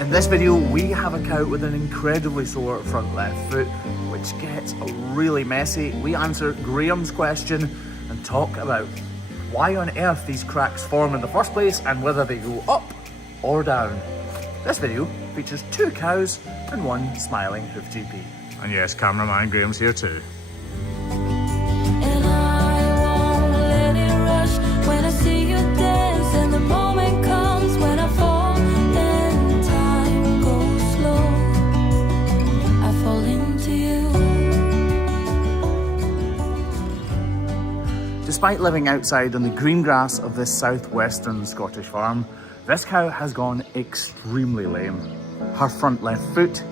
In this video, we have a cow with an incredibly sore front left foot, which gets really messy. We answer Graham's question and talk about why on earth these cracks form in the first place and whether they go up or down. This video features 2 cows and 1 smiling Hoof GP. And yes, cameraman Graham's here too. And I won't let it rush when I see you dance, and the moment comes when I fall and time goes slow. I fall into you. Despite living outside on the green grass of this southwestern Scottish farm, this cow has gone extremely lame. Her front left foot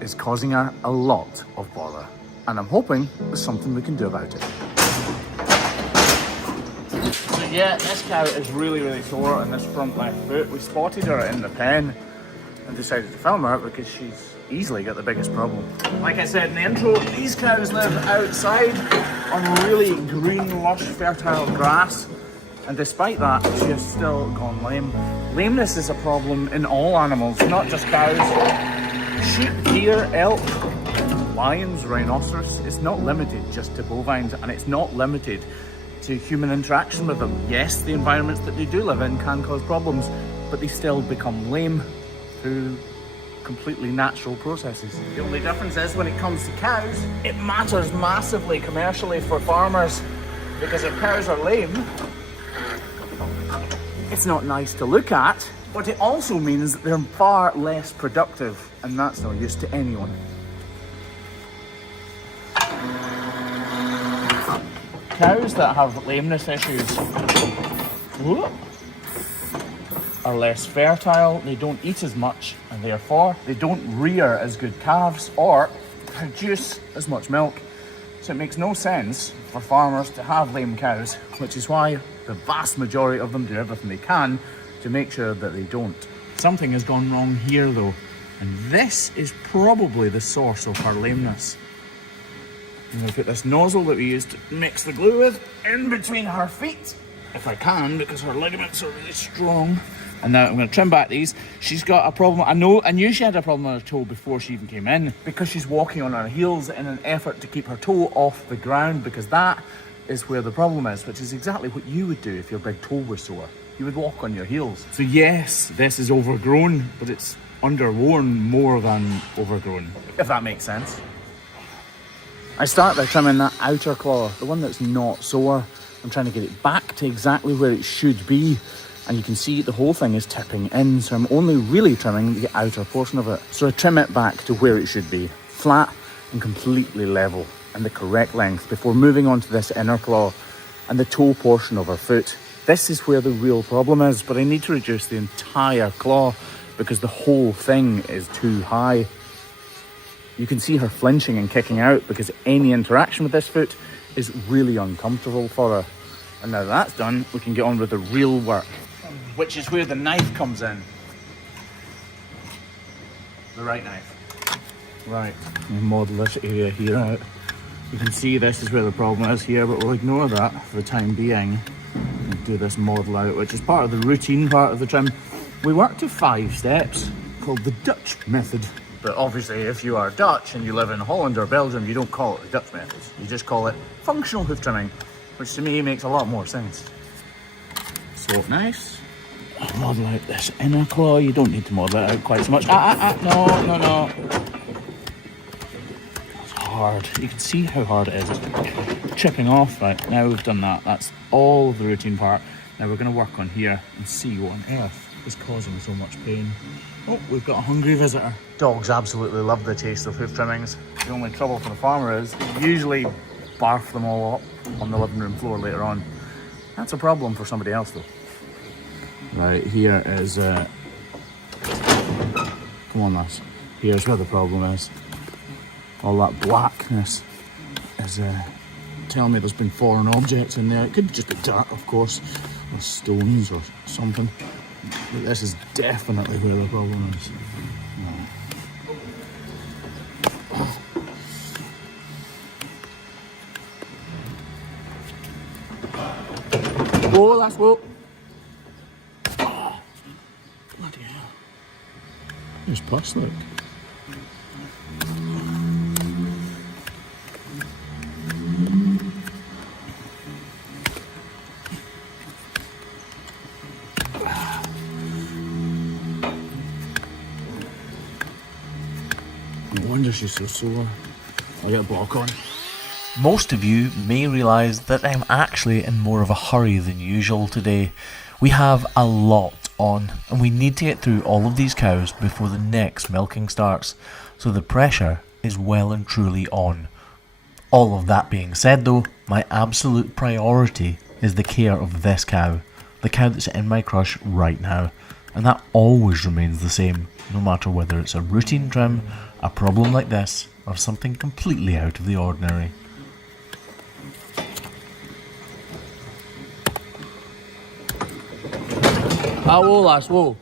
is causing her a lot of bother, and I'm hoping there's something we can do about it. So yeah, this cow is really sore on this front left foot. We spotted her in the pen and decided to film her because she's easily got the biggest problem. Like I said in the intro, these cows live outside on really green, lush, fertile grass, and despite that, she has still gone lame. Lameness is a problem in all animals, not just cows. Sheep, deer, elk, lions, rhinoceros. It's not limited just to bovines, and it's not limited to human interaction with them. Yes, the environments that they do live in can cause problems, but they still become lame through completely natural processes. The only difference is when it comes to cows, it matters massively commercially for farmers, because if cows are lame, it's not nice to look at, but it also means that they're far less productive, and that's no use to anyone. Cows that have lameness issues are less fertile, they don't eat as much, and therefore they don't rear as good calves or produce as much milk. So it makes no sense for farmers to have lame cows, which is why the vast majority of them do everything they can to make sure that they don't. Something has gone wrong here though, and this is probably the source of her lameness. I'm going to put this nozzle that we used to mix the glue with in between her feet, if I can, because her ligaments are really strong. And now I'm going to trim back these. She's got a problem. I knew she had a problem on her toe before she even came in, because she's walking on her heels in an effort to keep her toe off the ground, because that is where the problem is, which is exactly what you would do if your big toe was sore. You would walk on your heels. So yes, this is overgrown, but it's underworn more than overgrown, if that makes sense. I start by trimming that outer claw, the one that's not sore. I'm trying to get it back to exactly where it should be. And you can see the whole thing is tipping in, so I'm only really trimming the outer portion of it. So I trim it back to where it should be, flat and completely level, and the correct length, before moving on to this inner claw and the toe portion of her foot. This is where the real problem is, but I need to reduce the entire claw because the whole thing is too high. You can see her flinching and kicking out because any interaction with this foot is really uncomfortable for her. And now that's done, we can get on with the real work, which is where the knife comes in. The right knife. Right, we'll model this area here out. You can see this is where the problem is here, but we'll ignore that for the time being and do this model out, which is part of the routine part of the trim. We work to 5 steps called the Dutch method. But obviously if you are Dutch and you live in Holland or Belgium, you don't call it the Dutch method. You just call it functional hoof trimming, which to me makes a lot more sense. So nice. I'll model out this inner claw. You don't need to model it out quite so much. No. It's hard. You can see how hard it is. It's chipping off. Right, now we've done that. That's all of the routine part. Now we're going to work on here and see what on earth is causing so much pain. Oh, we've got a hungry visitor. Dogs absolutely love the taste of hoof trimmings. The only trouble for the farmer is you usually barf them all up on the living room floor later on. That's a problem for somebody else though. Right, here is, come on lass, here's where the problem is. All that blackness is telling me there's been foreign objects in there. It could just be dirt, of course, or stones or something. But this is definitely where the problem is. Whoa, that's whoa. Oh, bloody hell. There's pus, look. No wonder she's so sore. I'll get a block on. Most of you may realise that I'm actually in more of a hurry than usual today. We have a lot on and we need to get through all of these cows before the next milking starts, so the pressure is well and truly on. All of that being said though, my absolute priority is the care of this cow, the cow that's in my crush right now, and that always remains the same, no matter whether it's a routine trim, a problem like this, or something completely out of the ordinary. Whoa, lass, whoa.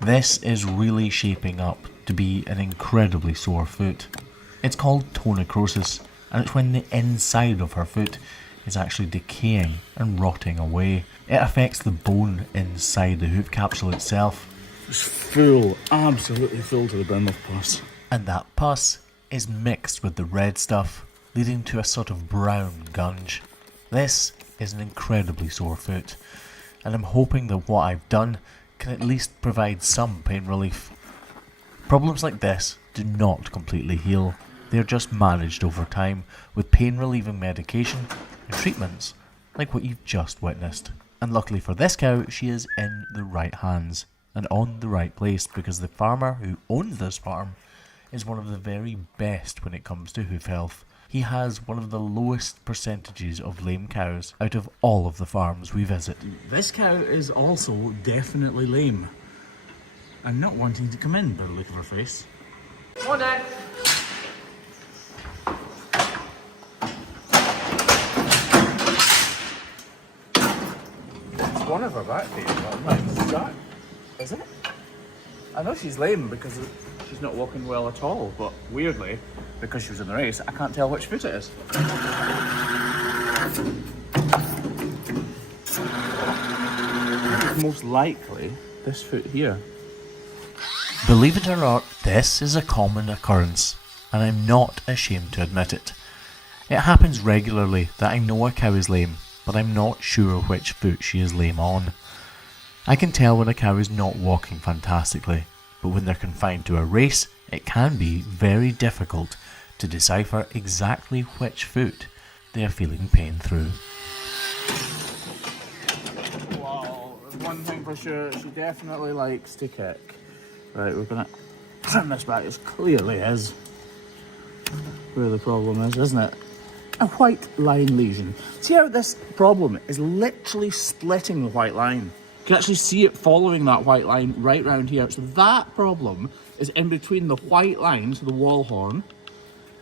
This is really shaping up to be an incredibly sore foot. It's called toe necrosis, and it's when the inside of her foot is actually decaying and rotting away. It affects the bone inside the hoof capsule itself. It's full, absolutely full to the brim of pus. And that pus is mixed with the red stuff, leading to a sort of brown gunge. This is an incredibly sore foot, and I'm hoping that what I've done can at least provide some pain relief. Problems like this do not completely heal. They are just managed over time with pain relieving medication and treatments like what you've just witnessed. And luckily for this cow, she is in the right hands and on the right place, because the farmer who owns this farm is one of the very best when it comes to hoof health. He has one of the lowest percentages of lame cows out of all of the farms we visit. This cow is also definitely lame. And not wanting to come in by the look of her face. Morning! It's one of her back feet, but nice. Is it? I know she's lame because she's not walking well at all, but weirdly, because she was in the race, I can't tell which foot it is. Most likely this foot here. Believe it or not, this is a common occurrence, and I'm not ashamed to admit it. It happens regularly that I know a cow is lame, but I'm not sure which foot she is lame on. I can tell when a cow is not walking fantastically, but when they're confined to a race, it can be very difficult to decipher exactly which foot they are feeling pain through. Wow, there's one thing for sure, she definitely likes to kick. Right, we're gonna turn this back. It clearly is where the problem is, isn't it? A white line lesion. See how this problem is literally splitting the white line? You can actually see it following that white line right round here. So that problem is in between the white line, so the wall horn,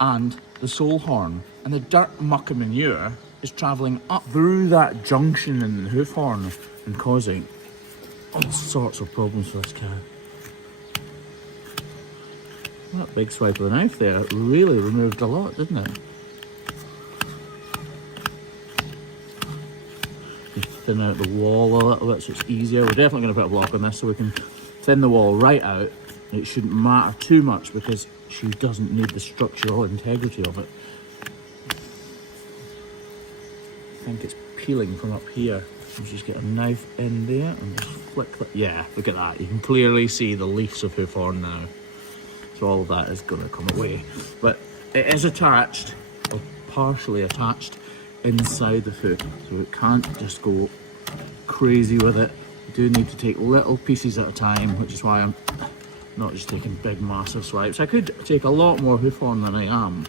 and the sole horn. And the dirt, muck and manure is travelling up through that junction in the hoof horn and causing all sorts of problems for this cow. That big swipe of the knife there really removed a lot, didn't it? Just thin out the wall a little bit so it's easier. We're definitely going to put a block on this so we can thin the wall right out. It shouldn't matter too much because she doesn't need the structural integrity of it. I think it's peeling from up here. So just get a knife in there and just flick that. Yeah, look at that. You can clearly see the leaves of hoof horn now. So all of that is going to come away. But it is attached, or partially attached, inside the foot. So it can't just go crazy with it. You do need to take little pieces at a time, which is why I'm not just taking big massive swipes. I could take a lot more hoof horn than I am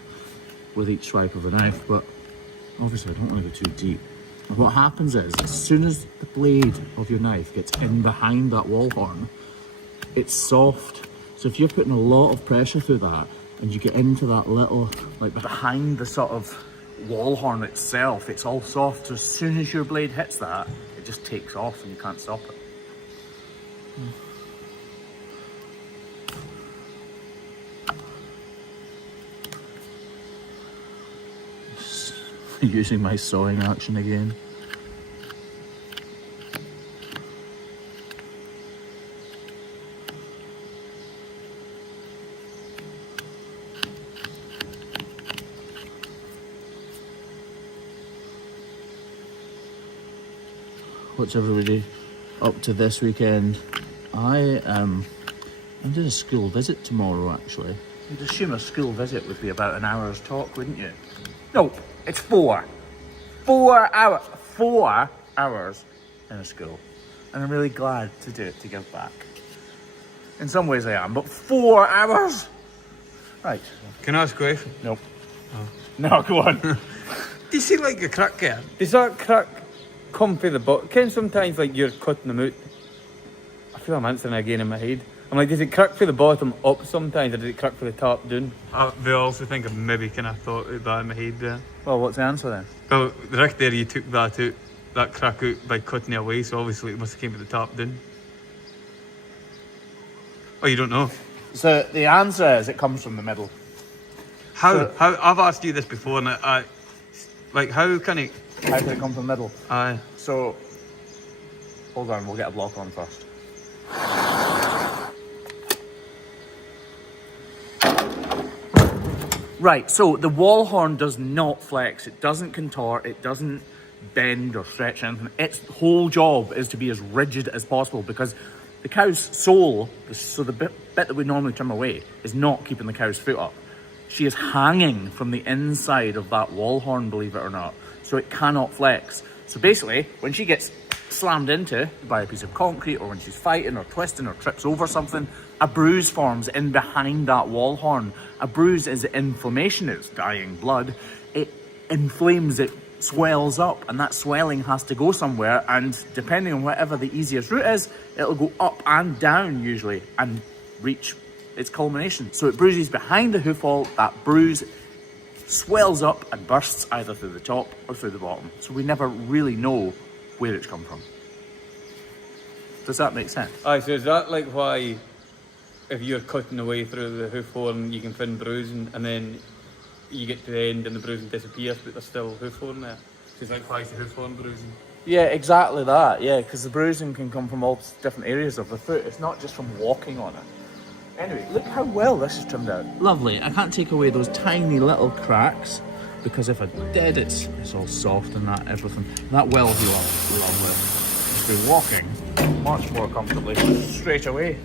with each swipe of a knife, but obviously I don't want to go too deep. And what happens is, as soon as the blade of your knife gets in behind that wall horn, it's soft. So if you're putting a lot of pressure through that and you get into that little, like behind the sort of wall horn itself, it's all soft. So as soon as your blade hits that, it just takes off and you can't stop it. Using my sawing action again. what's everybody up to this weekend? I'm doing a school visit tomorrow, actually. You'd assume a school visit would be about an hour's talk, wouldn't you? Nope, it's 4. 4 hours. 4 hours in a school. And I'm really glad to do it, to give back. In some ways I am, but 4 hours? Right. Can I ask a question? Nope. Oh. No, go on. Do you see like a crack here? Does that crack come through the bottom? Can sometimes like you're cutting them out? I feel I'm answering again in my head. I'm like, does it crack through the bottom up sometimes, or does it crack through the top down? I also think I've maybe kind of thought of that in my head there. Well, what's the answer then? Well, right there you took that out, that crack out by cutting it away, so obviously it must have came at the top down. Oh, you don't know? So the answer is it comes from the middle. How I've asked you this before, and I like, how can it... How can it come from the middle? Aye. So, hold on, we'll get a block on first. Right, so the wall horn does not flex, it doesn't contort, it doesn't bend or stretch anything. Its whole job is to be as rigid as possible because the cow's sole, so the bit that we normally trim away, is not keeping the cow's foot up. She is hanging from the inside of that wall horn, believe it or not, so it cannot flex. So basically, when she gets slammed into by a piece of concrete, or when she's fighting or twisting or trips over something, a bruise forms in behind that wall horn. A bruise is inflammation, it's dying blood. It inflames, it swells up, and that swelling has to go somewhere, and depending on whatever the easiest route is, it'll go up and down usually and reach its culmination. So it bruises behind the hoof wall, that bruise swells up and bursts either through the top or through the bottom. So we never really know where it's come from. Does that make sense? Aye, so is that like why if you're cutting away through the hoof horn you can find bruising, and then you get to the end and the bruising disappears but there's still hoof horn there? So it's like why is the hoof horn bruising? Yeah, exactly that, yeah, because the bruising can come from all different areas of the foot. It's not just from walking on it. Anyway, look how well this is trimmed out. Lovely. I can't take away those tiny little cracks because if I did, it's all soft and that, everything. That will heal up lovely. Just be walking much more comfortably straight away.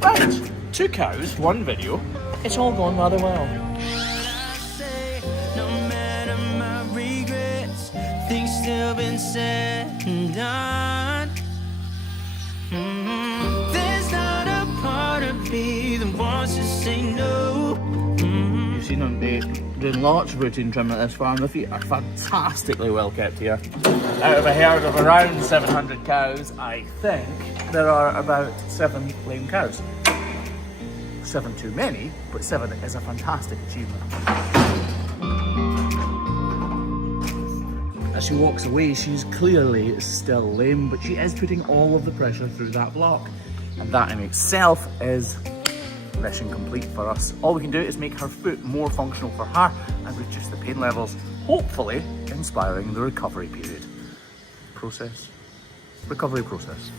Right, 2 cows, 1 video. It's all going rather well. No matter my regrets, things still been said and done. There's not a part of me that wants to say no. You've seen them doing lots of routine trimming at this farm. The feet are fantastically well kept here. Out of a herd of around 700 cows, I think there are about 7 lame cows. 7 too many, but 7 is a fantastic achievement. As she walks away, she's clearly still lame, but she is putting all of the pressure through that block. And that in itself is mission complete for us. All we can do is make her foot more functional for her and reduce the pain levels, hopefully inspiring the recovery period. Recovery process.